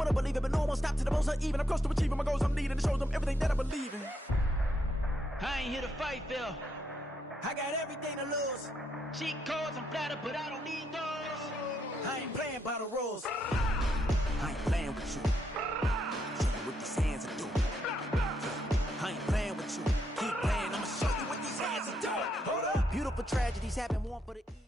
wanna believe it, but no one stop to the most even. I'm close to achieving my goals. I'm needing to show them everything that I believe in. I ain't here to fight, Phil. I got everything to lose. Cheat codes, I'm flattered, but I don't need those. I ain't playing by the rules. I ain't playing with you. Show you what these hands are doing. I ain't playing with you. Keep playing, I'ma show you what these hands are doing. Hold up. Beautiful tragedies happen, one for the evening.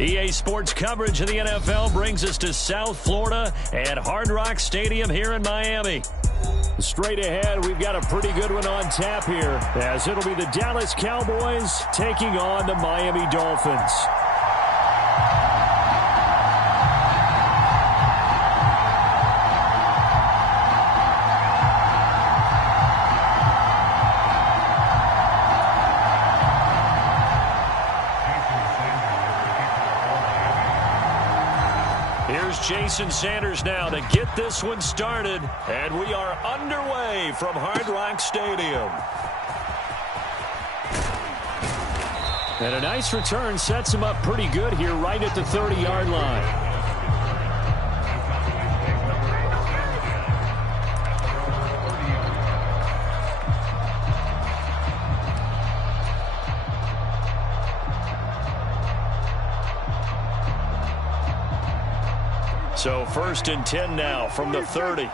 EA Sports coverage of the NFL brings us to South Florida at Hard Rock Stadium here in Miami. Straight ahead, we've got a pretty good one on tap here, as it'll be the Dallas Cowboys taking on the Miami Dolphins. Here's Jason Sanders now to get this one started, and we are underway from Hard Rock Stadium. And a nice return sets him up pretty good here right at the 30-yard line. So 1st and 10 now from the 30. And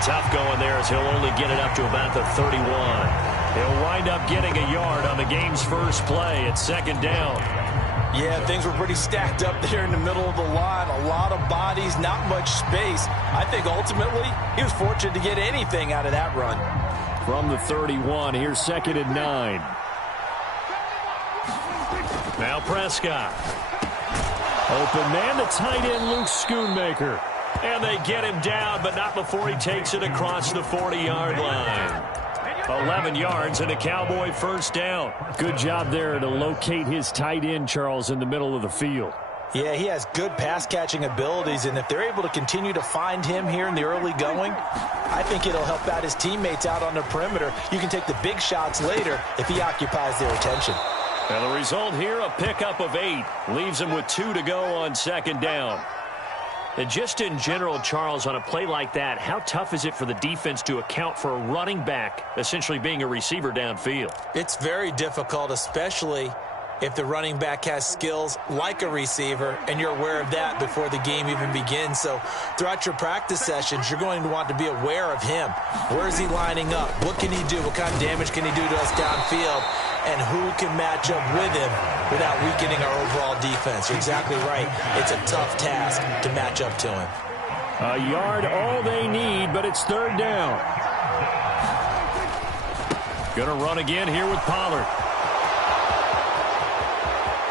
tough going there as he'll only get it up to about the 31. He'll wind up getting a yard on the game's first play at 2nd down. Yeah, things were pretty stacked up there in the middle of the line. A lot of bodies, not much space. I think ultimately he was fortunate to get anything out of that run. From the 31, here's 2nd and 9. Now Prescott. Open man, the tight end, Luke Schoonmaker. And they get him down, but not before he takes it across the 40-yard line. 11 yards and a Cowboy first down. Good job there to locate his tight end, Charles, in the middle of the field. Yeah, he has good pass-catching abilities, and if they're able to continue to find him here in the early going, I think it'll help out his teammates out on the perimeter. You can take the big shots later if he occupies their attention. And the result here, a pickup of 8. Leaves him with 2 to go on 2nd down. And just in general, Charles, on a play like that, how tough is it for the defense to account for a running back essentially being a receiver downfield? It's very difficult, especially if the running back has skills like a receiver, and you're aware of that before the game even begins. So throughout your practice sessions, you're going to want to be aware of him. Where is he lining up? What can he do? What kind of damage can he do to us downfield? And who can match up with him without weakening our overall defense? You're exactly right. It's a tough task to match up to him. A yard all they need, but it's 3rd down. Gonna run again here with Pollard.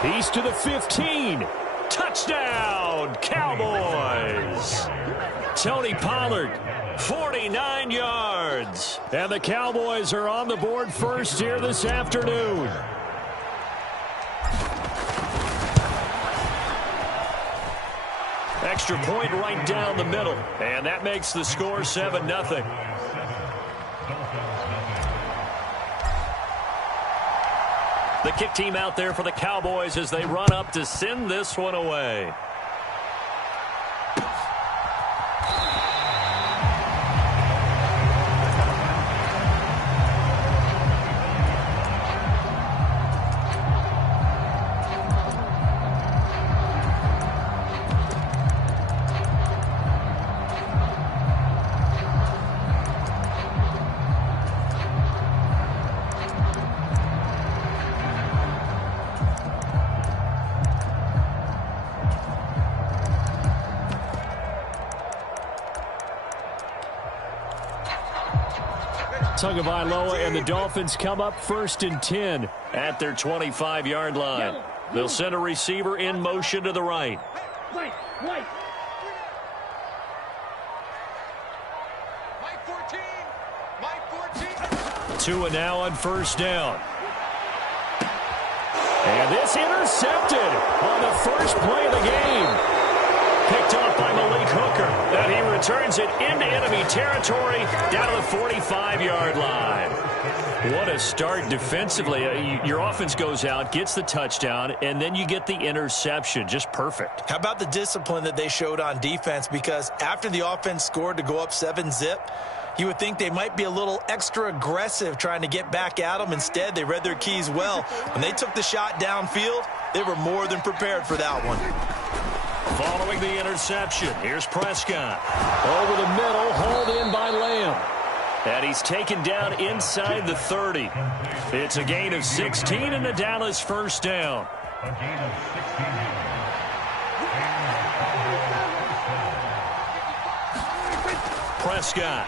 He's to the 15. Touchdown, Cowboys. Tony Pollard, 49 yards. And the Cowboys are on the board first here this afternoon. Extra point right down the middle. And that makes the score 7-0. The kick team out there for the Cowboys as they run up to send this one away. Tagovailoa and the Dolphins come up 1st and 10 at their 25-yard line. They'll send a receiver in motion to the right. White. 14. 2 and now on 1st down. And this intercepted on the first play of the game. Picked off by Malik Hooker. And he returns it into enemy territory down to the 45-yard line. What a start defensively. Your offense goes out, gets the touchdown, and then you get the interception. Just perfect. How about the discipline that they showed on defense? Because after the offense scored to go up 7-zip, you would think they might be a little extra aggressive trying to get back at them. Instead, they read their keys well. When they took the shot downfield, they were more than prepared for that one. Following the interception, here's Prescott. Over the middle, hauled in by Lamb. And he's taken down inside the 30. It's a gain of 16 and a Dallas first down. A gain of 16. Prescott.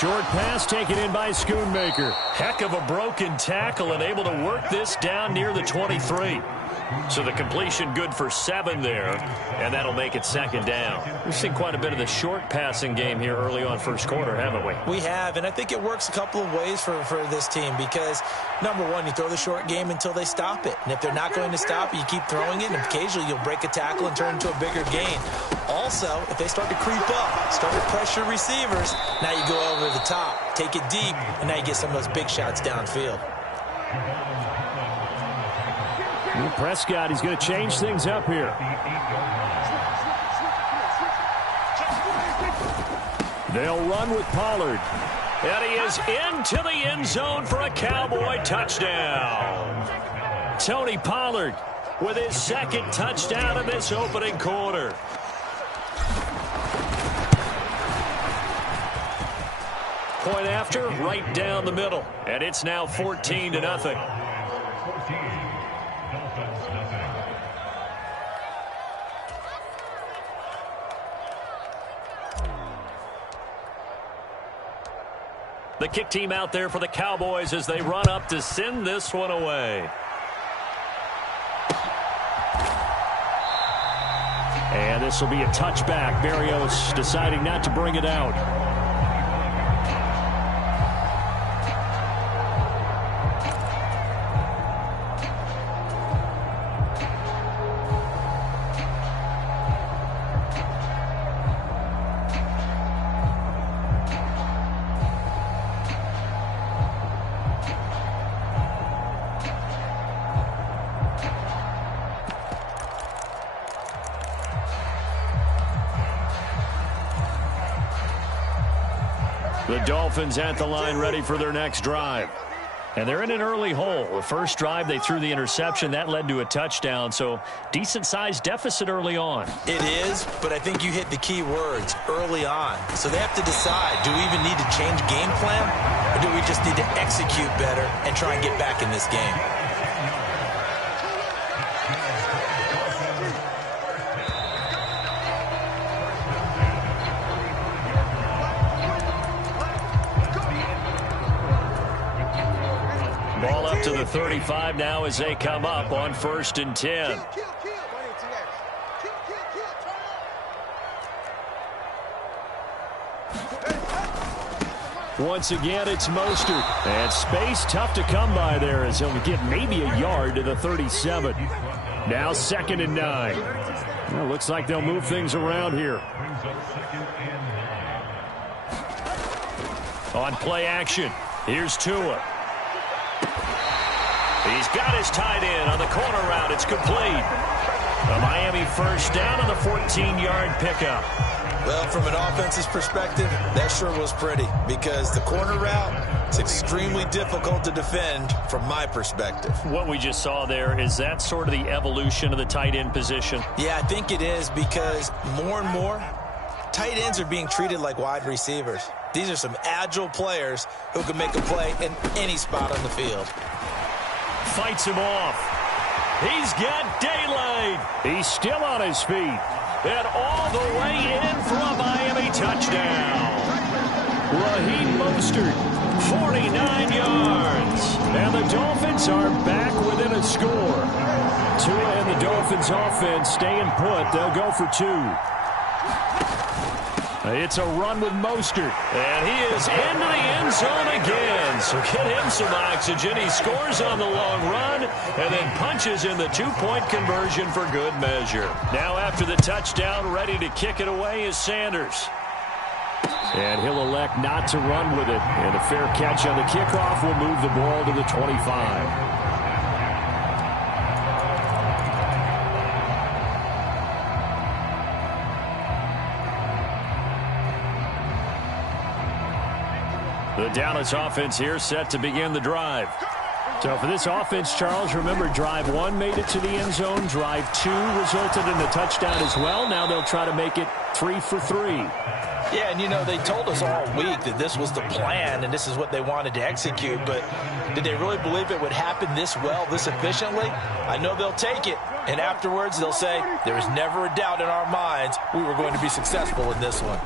Short pass taken in by Schoonmaker. Heck of a broken tackle and able to work this down near the 23. So the completion good for 7 there, and that'll make it second down. We've seen quite a bit of the short passing game here early on first quarter, haven't we? We have, and I think it works a couple of ways for this team because, number one, you throw the short game until they stop it. And if they're not going to stop it, you keep throwing it, and occasionally you'll break a tackle and turn it into a bigger gain. Also, if they start to creep up, start to pressure receivers, now you go over the top, take it deep, and now you get some of those big shots downfield. Prescott, he's going to change things up here. They'll run with Pollard. And he is into the end zone for a Cowboy touchdown. Tony Pollard with his second touchdown in this opening quarter. Point after, right down the middle. And it's now 14-0. The kick team out there for the Cowboys as they run up to send this one away. And this will be a touchback. Barrios deciding not to bring it out. The Dolphins at the line ready for their next drive. And they're in an early hole. The first drive, they threw the interception. That led to a touchdown, so decent-sized deficit early on. It is, but I think you hit the key words, early on. So they have to decide, do we even need to change game plan, or do we just need to execute better and try and get back in this game? Ball up to the 35 now as they come up on 1st and 10. Once again, it's Mostert. And space tough to come by there as he'll get maybe a yard to the 37. Now 2nd and 9. Well, looks like they'll move things around here. On play action, here's Tua. He's got his tight end on the corner route. It's complete. A Miami first down on the 14-yard pickup. Well, from an offense's perspective, that sure was pretty because the corner route is extremely difficult to defend from my perspective. What we just saw there, is that sort of the evolution of the tight end position? Yeah, I think it is because more and more, tight ends are being treated like wide receivers. These are some agile players who can make a play in any spot on the field. Fights him off. He's got daylight. He's still on his feet. And all the way in for a Miami touchdown. Raheem Mostert, 49 yards. And the Dolphins are back within a score. Tua and the Dolphins offense staying put. They'll go for 2. It's a run with Mostert. And he is into the end zone again. So get him some oxygen. He scores on the long run and then punches in the two-point conversion for good measure. Now after the touchdown, ready to kick it away is Sanders. And he'll elect not to run with it. And a fair catch on the kickoff will move the ball to the 25. The Dallas offense here set to begin the drive. So for this offense, Charles, remember drive 1 made it to the end zone. Drive 2 resulted in a touchdown as well. Now they'll try to make it 3 for 3. Yeah, and you know, they told us all week that this was the plan and this is what they wanted to execute, but did they really believe it would happen this well, this efficiently? I know they'll take it, and afterwards they'll say, there was never a doubt in our minds we were going to be successful in this one.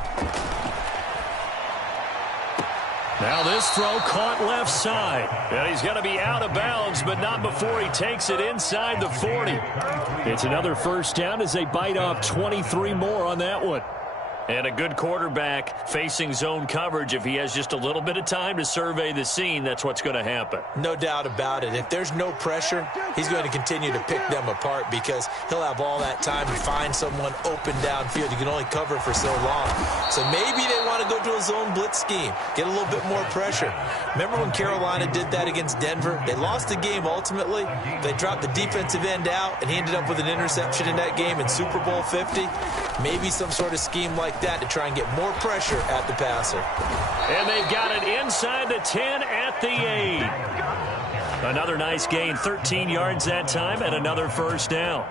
Now this throw caught left side. And he's going to be out of bounds, but not before he takes it inside the 40. It's another first down as they bite off 23 more on that one. And a good quarterback facing zone coverage. If he has just a little bit of time to survey the scene, that's what's going to happen. No doubt about it. If there's no pressure, he's going to continue to pick them apart because he'll have all that time to find someone open downfield. You can only cover for so long. So maybe they want to go to a zone blitz scheme, get a little bit more pressure. Remember when Carolina did that against Denver? They lost the game ultimately. They dropped the defensive end out, and he ended up with an interception in that game in Super Bowl 50. Maybe some sort of scheme like that to try and get more pressure at the passer. And they've got it inside the 10 at the 8. Another nice gain, 13 yards that time, and another first down.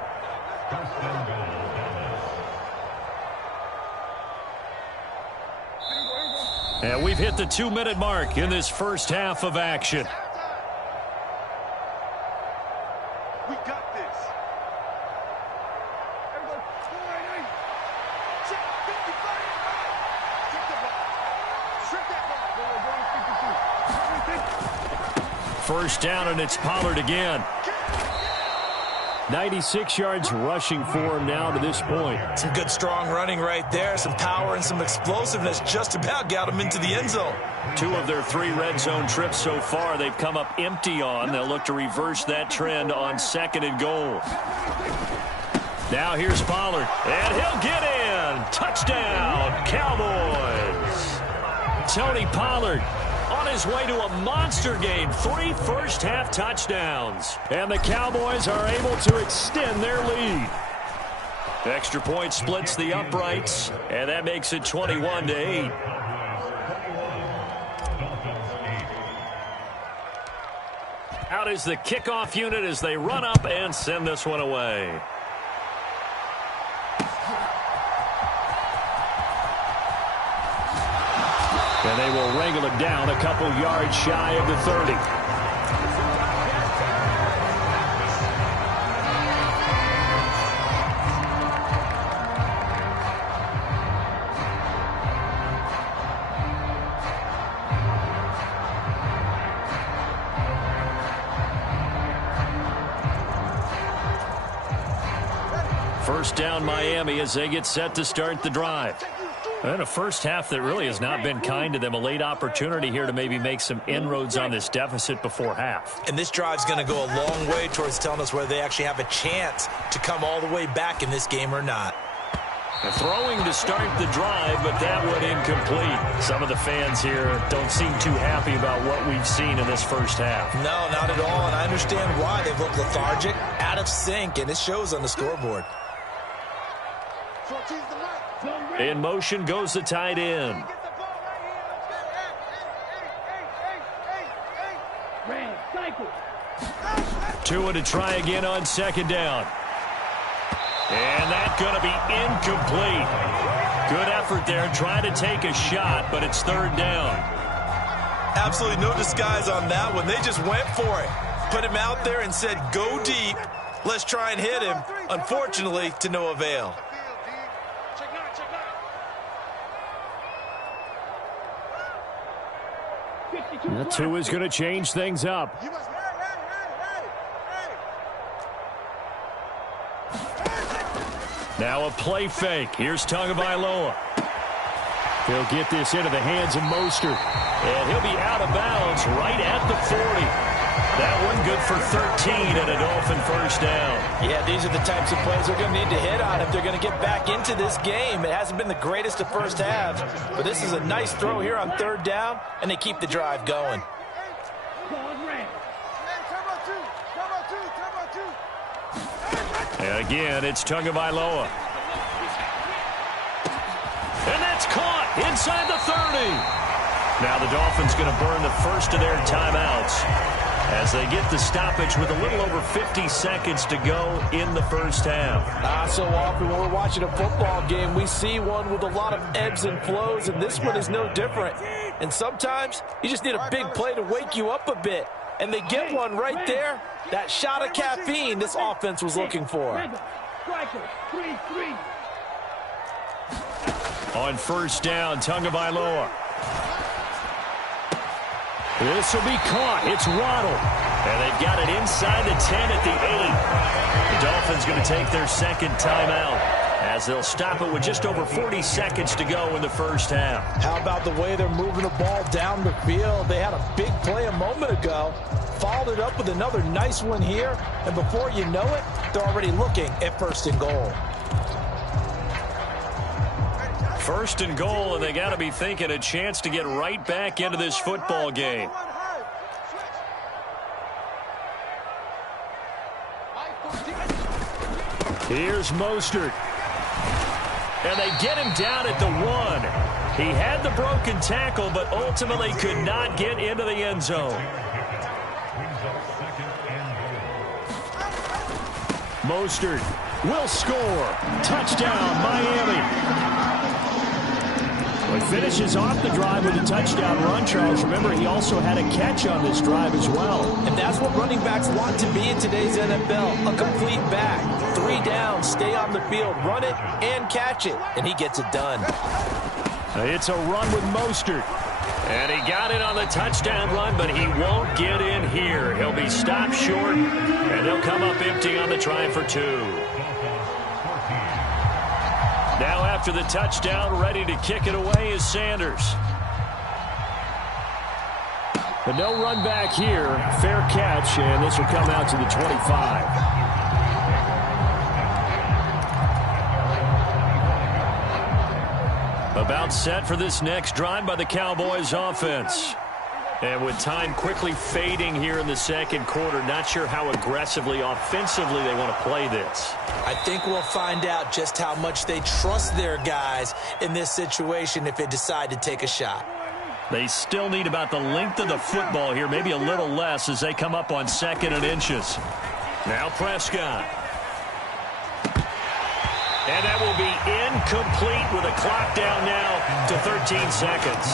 And we've hit the 2-minute mark in this first half of action. We got this. First down, and it's Pollard again. 96 yards rushing for him now to this point. Some good strong running right there. Some power and some explosiveness just about got him into the end zone. 2 of their 3 red zone trips so far they've come up empty on. They'll look to reverse that trend on 2nd and goal. Now here's Pollard, and he'll get in. Touchdown, Cowboys. Tony Pollard on his way to a monster game. 3 first-half touchdowns. And the Cowboys are able to extend their lead. Extra point splits the uprights, and that makes it 21-8. Out is the kickoff unit as they run up and send this one away. And they will wrangle it down a couple yards shy of the 30. First down Miami as they get set to start the drive. And a first half that really has not been kind to them. A late opportunity here to maybe make some inroads on this deficit before half. And this drive's going to go a long way towards telling us whether they actually have a chance to come all the way back in this game or not. Throwing to start the drive, but that went incomplete. Some of the fans here don't seem too happy about what we've seen in this first half. No, not at all, and I understand why. They've looked lethargic, out of sync, and it shows on the scoreboard. In motion goes the tight end. Tua to try again on 2nd down. And that's going to be incomplete. Good effort there trying to take a shot, but it's 3rd down. Absolutely no disguise on that one. They just went for it. Put him out there and said, go deep. Let's try and hit him. Unfortunately, to no avail. Tua's going to change things up. Now a play fake. Here's Tagovailoa. He'll get this into the hands of Mostert. And he'll be out of bounds right at the 40. That one good for 13 and a Dolphin first down. Yeah, these are the types of plays they're going to need to hit on if they're going to get back into this game. It hasn't been the greatest of first halves, but this is a nice throw here on third down, and they keep the drive going. And again, it's Tagovailoa. And that's caught inside the 30. Now the Dolphins going to burn the first of their timeouts as they get the stoppage with a little over 50 seconds to go in the first half. So often when we're watching a football game, we see one with a lot of ebbs and flows, and this one is no different. And sometimes you just need a big play to wake you up a bit. And they get one right there. That shot of caffeine this offense was looking for. On first down, Tagovailoa. This will be caught. It's Waddle. And they've got it inside the 10 at the 8. The Dolphins going to take their second timeout as they'll stop it with just over 40 seconds to go in the first half. How about the way they're moving the ball down the field? They had a big play a moment ago, followed it up with another nice one here, and before you know it, they're already looking at first and goal. First and goal, and they got to be thinking a chance to get right back into this football game. Here's Mostert. And they get him down at the 1. He had the broken tackle, but ultimately could not get into the end zone. Mostert will score. Touchdown, Miami. Well, he finishes off the drive with a touchdown run, Charles. Remember, he also had a catch on this drive as well. And that's what running backs want to be in today's NFL, a complete back. 3 down, stay on the field, run it, and catch it. And he gets it done. It's a run with Mostert. And he got it on the touchdown run, but he won't get in here. He'll be stopped short, and they'll come up empty on the try for 2. Now after the touchdown, ready to kick it away is Sanders. But no run back here. Fair catch, and this will come out to the 25. About set for this next drive by the Cowboys offense. And with time quickly fading here in the second quarter, not sure how aggressively, offensively they want to play this. I think we'll find out just how much they trust their guys in this situation if they decide to take a shot. They still need about the length of the football here, maybe a little less as they come up on 2nd and inches. Now Prescott. And that will be incomplete with a clock down now to 13 seconds.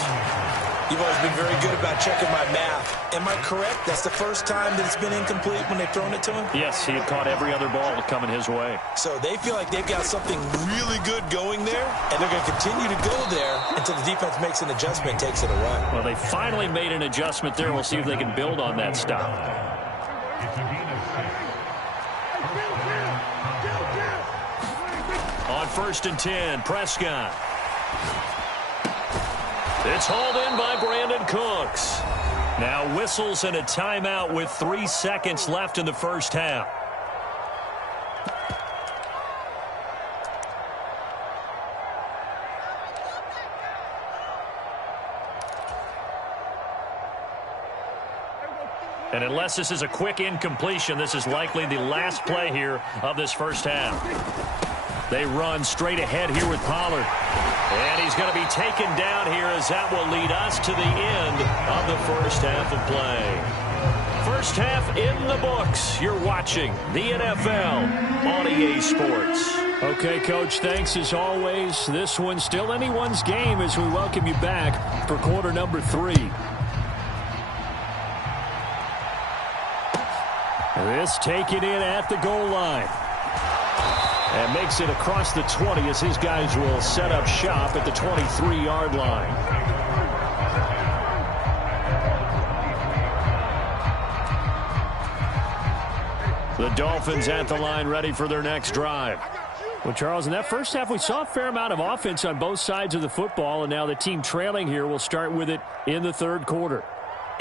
You've always been very good about checking my math. Am I correct? That's the first time that it's been incomplete when they've thrown it to him? Yes, he had caught every other ball coming his way. So they feel like they've got something really good going there, and they're going to continue to go there until the defense makes an adjustment and takes it away. Well, they finally made an adjustment there. We'll see if they can build on that stop. On 1st and 10, Prescott. It's hauled in by Brandon Cooks. Now whistles and a timeout with 3 seconds left in the first half. And unless this is a quick incompletion, this is likely the last play here of this first half. They run straight ahead here with Pollard. And he's going to be taken down here as that will lead us to the end of the first half of play. First half in the books. You're watching the NFL on EA Sports. Okay, Coach, thanks as always. This one's still anyone's game as we welcome you back for quarter number 3. This taken in at the goal line. And makes it across the 20 as his guys will set up shop at the 23-yard line. The Dolphins at the line ready for their next drive. Well, Charles, in that first half, we saw a fair amount of offense on both sides of the football, and now the team trailing here will start with it in the third quarter.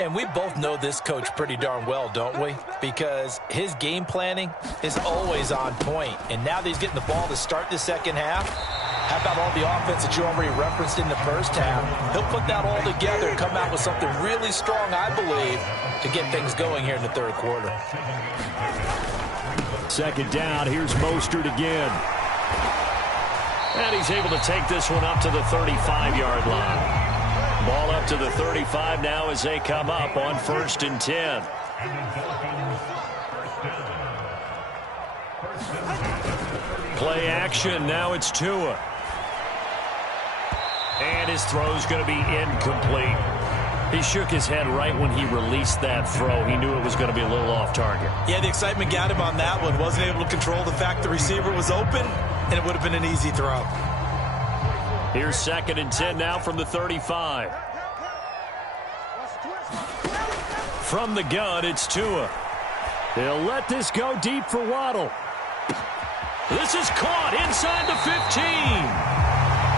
And we both know this coach pretty darn well, don't we? Because his game planning is always on point. And now that he's getting the ball to start the second half, how about all the offense that you already referenced in the first half? He'll put that all together and come out with something really strong, I believe, to get things going here in the third quarter. Second down, here's Mostert again. And he's able to take this one up to the 35-yard line. Ball up to the 35 now as they come up on 1st and 10. Play action, now it's Tua. And his throw's going to be incomplete. He shook his head right when he released that throw. He knew it was going to be a little off target. Yeah, the excitement got him on that one. Wasn't able to control the fact the receiver was open, and it would have been an easy throw. Here's 2nd and 10 now from the 35. From the gun, it's Tua. They'll let this go deep for Waddle. This is caught inside the 15.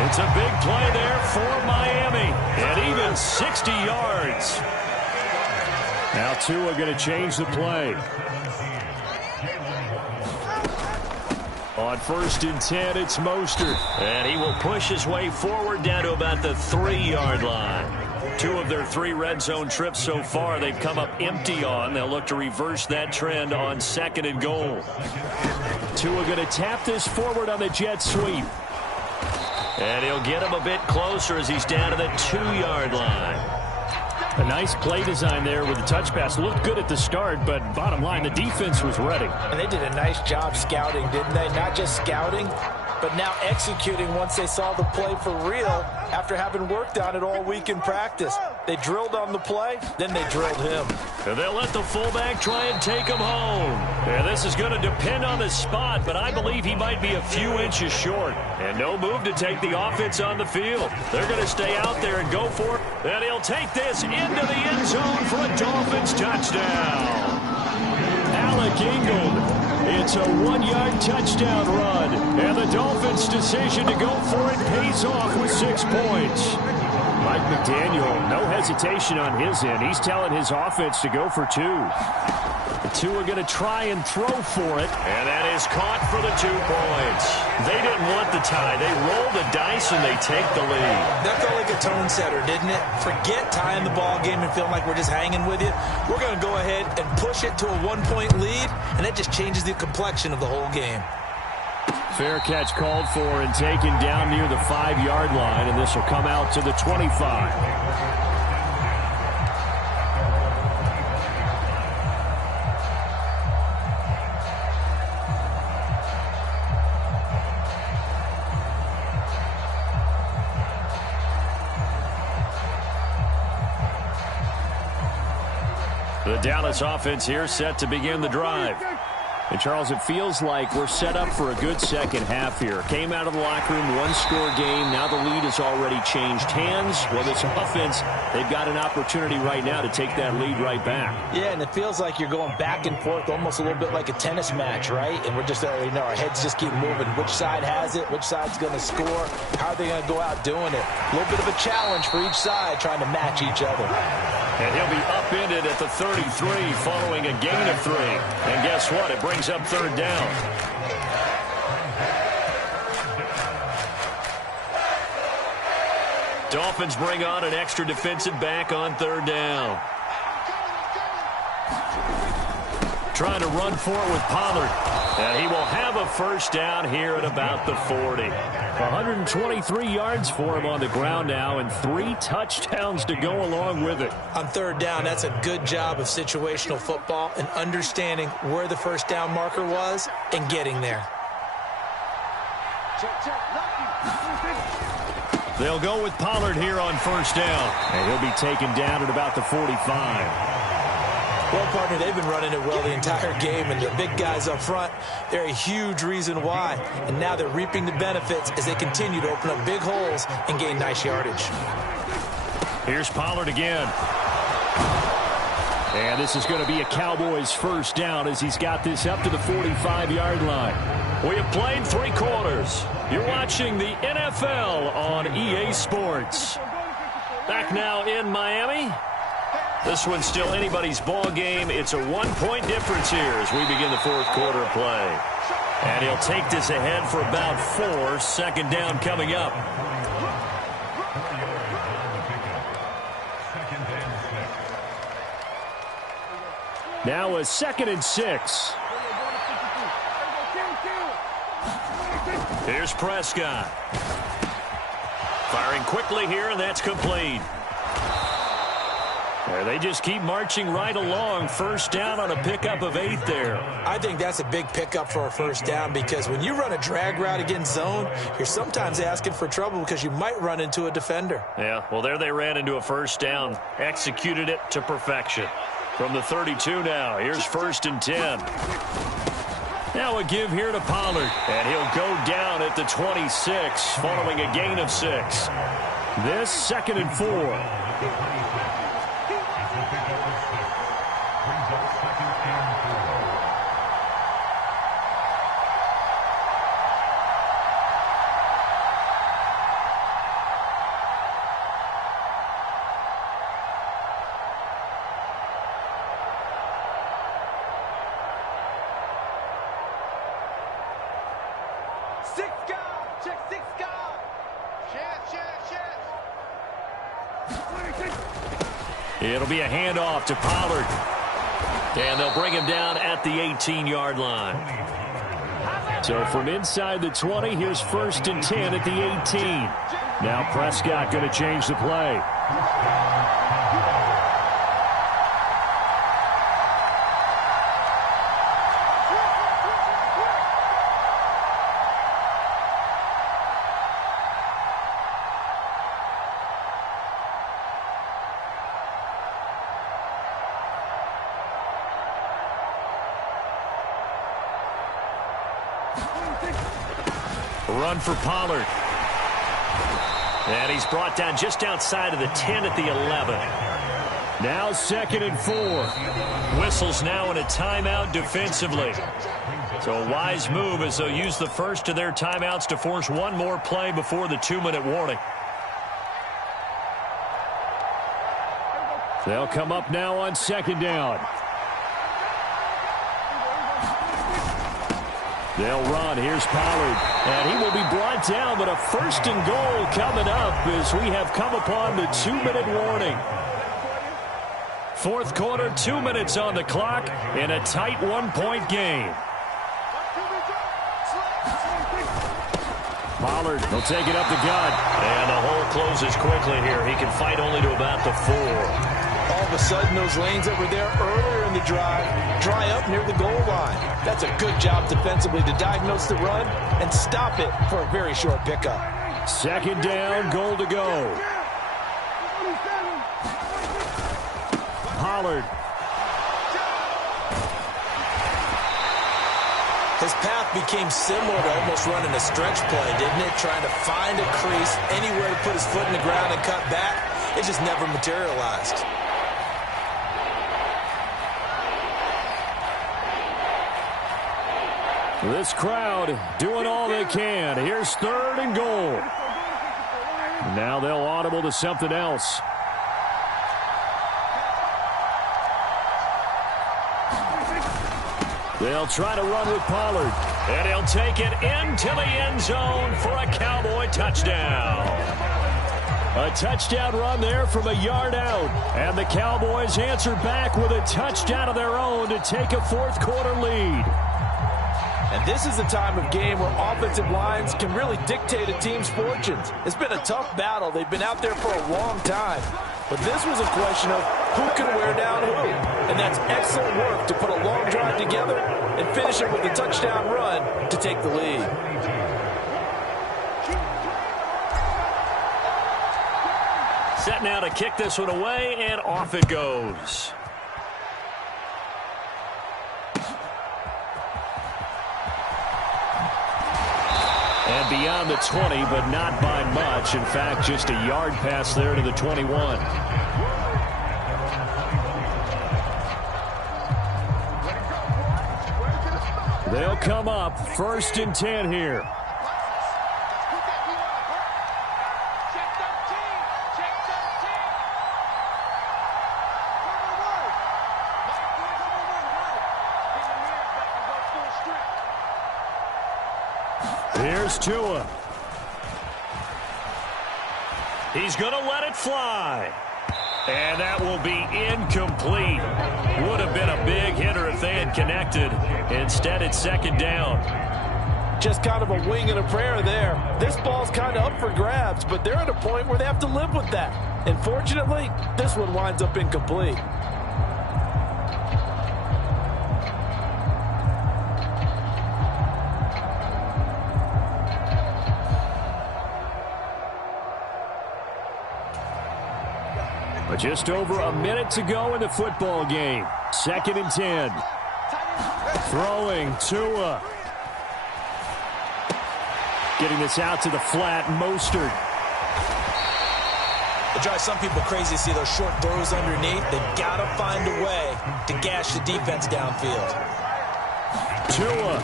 It's a big play there for Miami. And even 60 yards. Now Tua going to change the play. On 1st and 10, it's Mostert. And he will push his way forward down to about the 3-yard line. 2 of their 3 red zone trips so far, they've come up empty on. They'll look to reverse that trend on 2nd and goal. Tua going to tap this forward on the jet sweep. And he'll get him a bit closer as he's down to the 2-yard line. A nice play design there with the touch pass. Looked good at the start, but bottom line, the defense was ready. And they did a nice job scouting, didn't they? Not just scouting, but now executing once they saw the play for real after having worked on it all week in practice. They drilled on the play, then they drilled him. And they'll let the fullback try and take him home. And this is going to depend on the spot, but I believe he might be a few inches short. And no move to take the offense on the field. They're going to stay out there and go for it. And he'll take this into the end zone for a Dolphins touchdown. Alec Ingold. It's a 1-yard touchdown run. And the Dolphins' decision to go for it pays off with 6 points. Mike McDaniel, no hesitation on his end. He's telling his offense to go for 2. The 2 are going to try and throw for it. And that is caught for the 2 points. They didn't want the tie. They roll the dice and they take the lead. That felt like a tone setter, didn't it? Forget tying the ball game and feeling like we're just hanging with you. We're going to go ahead and push it to a 1-point lead, and that just changes the complexion of the whole game. Fair catch called for and taken down near the 5-yard line, and this will come out to the 25. The Dallas offense here set to begin the drive. And, Charles, it feels like we're set up for a good second half here. Came out of the locker room, 1-score game. Now the lead has already changed hands. Well, this offense, they've got an opportunity right now to take that lead right back. Yeah, and it feels like you're going back and forth almost a little bit like a tennis match, right? And we're just, our heads just keep moving. Which side has it? Which side's going to score? How are they going to go out doing it? A little bit of a challenge for each side trying to match each other. And he'll be upended at the 33 following a gain of 3. And guess what? It brings up 3rd down. Dolphins bring on an extra defensive back on 3rd down. Trying to run for it with Pollard. And he will have a 1st down here at about the 40. 123 yards for him on the ground now and 3 touchdowns to go along with it. On 3rd down, that's a good job of situational football and understanding where the 1st down marker was and getting there. They'll go with Pollard here on 1st down. And he'll be taken down at about the 45. Well, partner, they've been running it well the entire game, and the big guys up front, they're a huge reason why. And now they're reaping the benefits as they continue to open up big holes and gain nice yardage. Here's Pollard again. And this is going to be a Cowboys first down as he's got this up to the 45-yard line. We have played 3 quarters. You're watching the NFL on EA Sports. Back now in Miami. This one's still anybody's ball game. It's a 1-point difference here as we begin the 4th quarter of play. And he'll take this ahead for about 4. 2nd down coming up. Now a 2nd and 6. Here's Prescott. Firing quickly here, and that's complete. They just keep marching right along. First down on a pickup of 8 there. I think that's a big pickup for a first down because when you run a drag route against zone, you're sometimes asking for trouble because you might run into a defender. Yeah, well, there they ran into a first down. Executed it to perfection. From the 32 now, here's 1st and 10. Now a give here to Pollard, and he'll go down at the 26 following a gain of 6. This 2nd and 4. It'll be a handoff to Pollard. And they'll bring him down at the 18-yard line. So from inside the 20, here's 1st and 10 at the 18. Now Prescott going to change the play. Run for Pollard. And he's brought down just outside of the 10 at the 11. Now 2nd and 4. Whistles now in a timeout defensively. So a wise move as they'll use the first of their timeouts to force one more play before the 2-minute warning. They'll come up now on 2nd down. They'll run. Here's Pollard. And he will be brought down, but a 1st and goal coming up as we have come upon the 2-minute warning. 4th quarter, 2 minutes on the clock in a tight 1-point game. Pollard will take it up the gut. And the hole closes quickly here. He can fight only to about the 4. All of a sudden, those lanes that were there earlier in the drive dry up near the goal line. That's a good job defensively to diagnose the run and stop it for a very short pickup. 2nd down, goal to go. Pollard. His path became similar to almost running a stretch play, didn't it? Trying to find a crease, anywhere to put his foot in the ground and cut back. It just never materialized. This crowd doing all they can. Here's 3rd and goal. Now they'll audible to something else. They'll try to run with Pollard. And he'll take it into the end zone for a Cowboy touchdown. A touchdown run there from a yard out. And the Cowboys answer back with a touchdown of their own to take a 4th quarter lead. And this is a time of game where offensive lines can really dictate a team's fortunes. It's been a tough battle. They've been out there for a long time. But this was a question of who can wear down who. And that's excellent work to put a long drive together and finish it with a touchdown run to take the lead. Set now to kick this one away, and off it goes. And beyond the 20, but not by much. In fact, just a yard pass there to the 21. They'll come up 1st and 10 here. Check 13. Check 13. Here's Tua. He's going to let it fly. And that will be incomplete. Would have been a big hitter if they had connected. Instead, it's 2nd down. Just kind of a wing and a prayer there. This ball's kind of up for grabs, but they're at a point where they have to live with that. And fortunately, this one winds up incomplete. But just over a minute to go in the football game. 2nd and 10. Throwing Tua. Getting this out to the flat, Mostert. It drives some people crazy to see those short throws underneath. They've got to find a way to gash the defense downfield. Tua.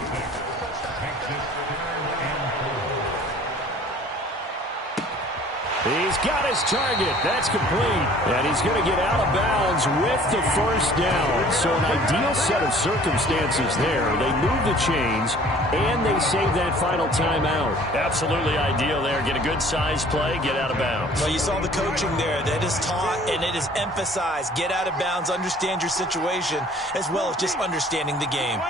He's got his target. That's complete. And he's going to get out of bounds with the 1st down. So an ideal set of circumstances there. They move the chains, and they save that final timeout. Absolutely ideal there. Get a good size play, get out of bounds. Well, you saw the coaching there. That is taught and it is emphasized. Get out of bounds, understand your situation, as well as just understanding the game.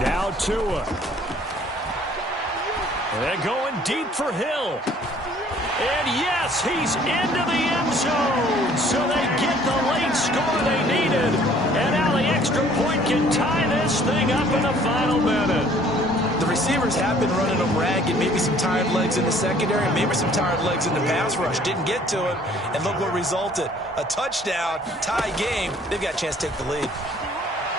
Now Tua. They're going deep for Hill. And yes, he's into the end zone. So they get the late score they needed. And now the extra point can tie this thing up in the final minute. The receivers have been running them ragged. Maybe some tired legs in the secondary, maybe some tired legs in the pass rush. Didn't get to him. And look what resulted. A touchdown, tie game. They've got a chance to take the lead.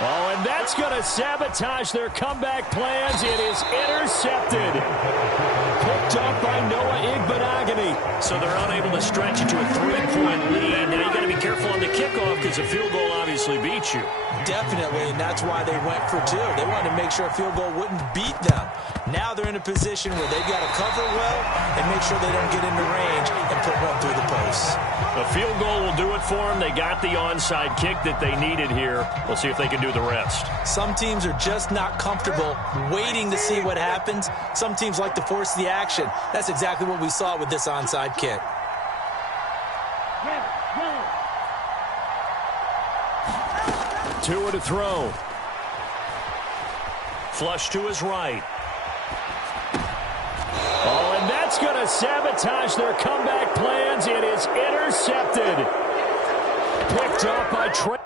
Oh, and that's going to sabotage their comeback plans. It is intercepted. Picked up by Noah Igbenogany. So they're unable to stretch it to a 3-point lead. Now you got to be careful on the kickoff because a field goal obviously beats you. Definitely, and that's why they went for 2. They wanted to make sure a field goal wouldn't beat them. Now they're in a position where they've got to cover well and make sure they don't get into range and put one through the post. A field goal will do it for them. They got the onside kick that they needed here. We'll see if they can do the rest. Some teams are just not comfortable waiting to see what happens. Some teams like to force the action. That's exactly what we saw with this onside kick. Tua to throw. Flush to his right. Oh, and that's going to sabotage their comeback plans. It is intercepted. Picked up by Trey.